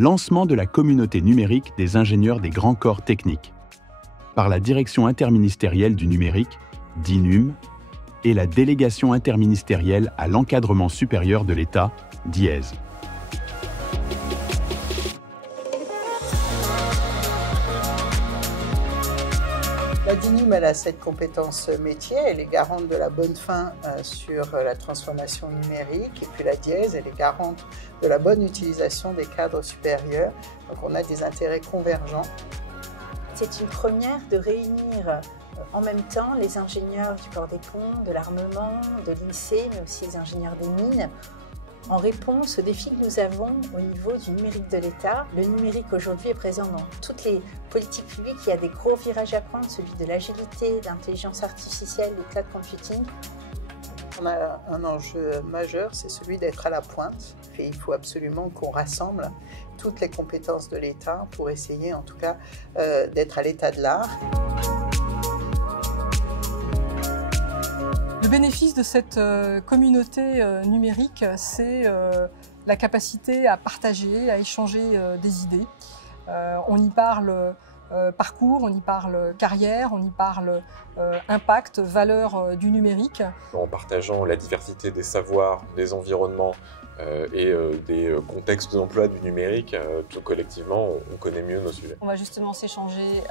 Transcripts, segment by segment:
Lancement de la communauté numérique des ingénieurs des grands corps techniques par la Direction interministérielle du numérique, DINUM, et la Délégation interministérielle à l'encadrement supérieur de l'État, DIESE. La DINUM, elle a cette compétence métier, elle est garante de la bonne fin sur la transformation numérique, et puis la DIESE, elle est garante de la bonne utilisation des cadres supérieurs. Donc on a des intérêts convergents. C'est une première de réunir en même temps les ingénieurs du corps des ponts, de l'armement, de l'INSEE, mais aussi les ingénieurs des mines, en réponse aux défis que nous avons au niveau du numérique de l'État. Le numérique aujourd'hui est présent dans toutes les politiques publiques. Il y a des gros virages à prendre, celui de l'agilité, de l'intelligence artificielle, du cloud computing. On a un enjeu majeur, c'est celui d'être à la pointe. Et il faut absolument qu'on rassemble toutes les compétences de l'État pour essayer en tout cas d'être à l'état de l'art. Le bénéfice de cette communauté numérique, c'est la capacité à partager, à échanger des idées. On y parle parcours, on y parle carrière, on y parle impact, valeur du numérique. En partageant la diversité des savoirs, des environnements et des contextes d'emploi du numérique, tout collectivement, on connaît mieux nos sujets. On va justement s'échanger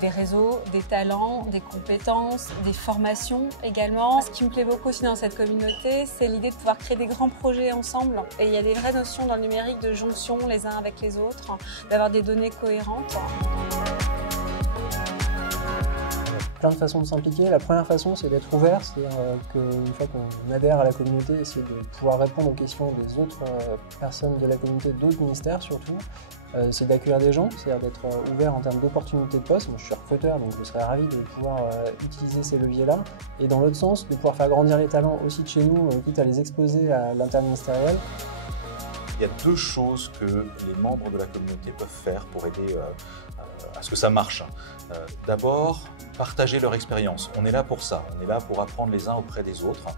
des réseaux, des talents, des compétences, des formations également. Ce qui me plaît beaucoup aussi dans cette communauté, c'est l'idée de pouvoir créer des grands projets ensemble. Et il y a des vraies notions dans le numérique de jonction les uns avec les autres, d'avoir des données cohérentes. Plein de façons de s'impliquer. La première façon, c'est d'être ouvert, c'est-à-dire qu'une fois qu'on adhère à la communauté, c'est de pouvoir répondre aux questions des autres personnes de la communauté, d'autres ministères surtout. C'est d'accueillir des gens, c'est-à-dire d'être ouvert en termes d'opportunités de poste. Moi, je suis recruteur, donc je serais ravi de pouvoir utiliser ces leviers-là. Et dans l'autre sens, de pouvoir faire grandir les talents aussi de chez nous, quitte à les exposer à l'interministériel. Il y a deux choses que les membres de la communauté peuvent faire pour aider à ce que ça marche. D'abord, partager leur expérience. On est là pour ça, on est là pour apprendre les uns auprès des autres,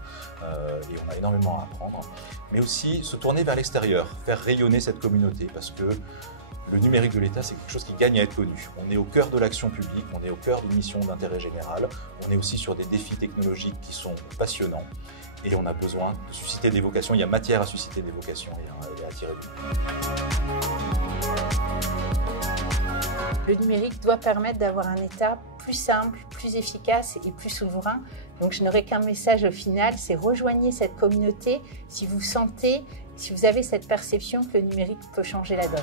et on a énormément à apprendre. Mais aussi se tourner vers l'extérieur, faire rayonner cette communauté, parce que le numérique de l'État, c'est quelque chose qui gagne à être connu. On est au cœur de l'action publique, on est au cœur d'une mission d'intérêt général, on est aussi sur des défis technologiques qui sont passionnants, et on a besoin de susciter des vocations. Il y a matière à susciter des vocations et à attirer du monde. Le numérique doit permettre d'avoir un État plus simple, plus efficace et plus souverain. Donc je n'aurai qu'un message au final, c'est rejoignez cette communauté si vous sentez, si vous avez cette perception que le numérique peut changer la donne.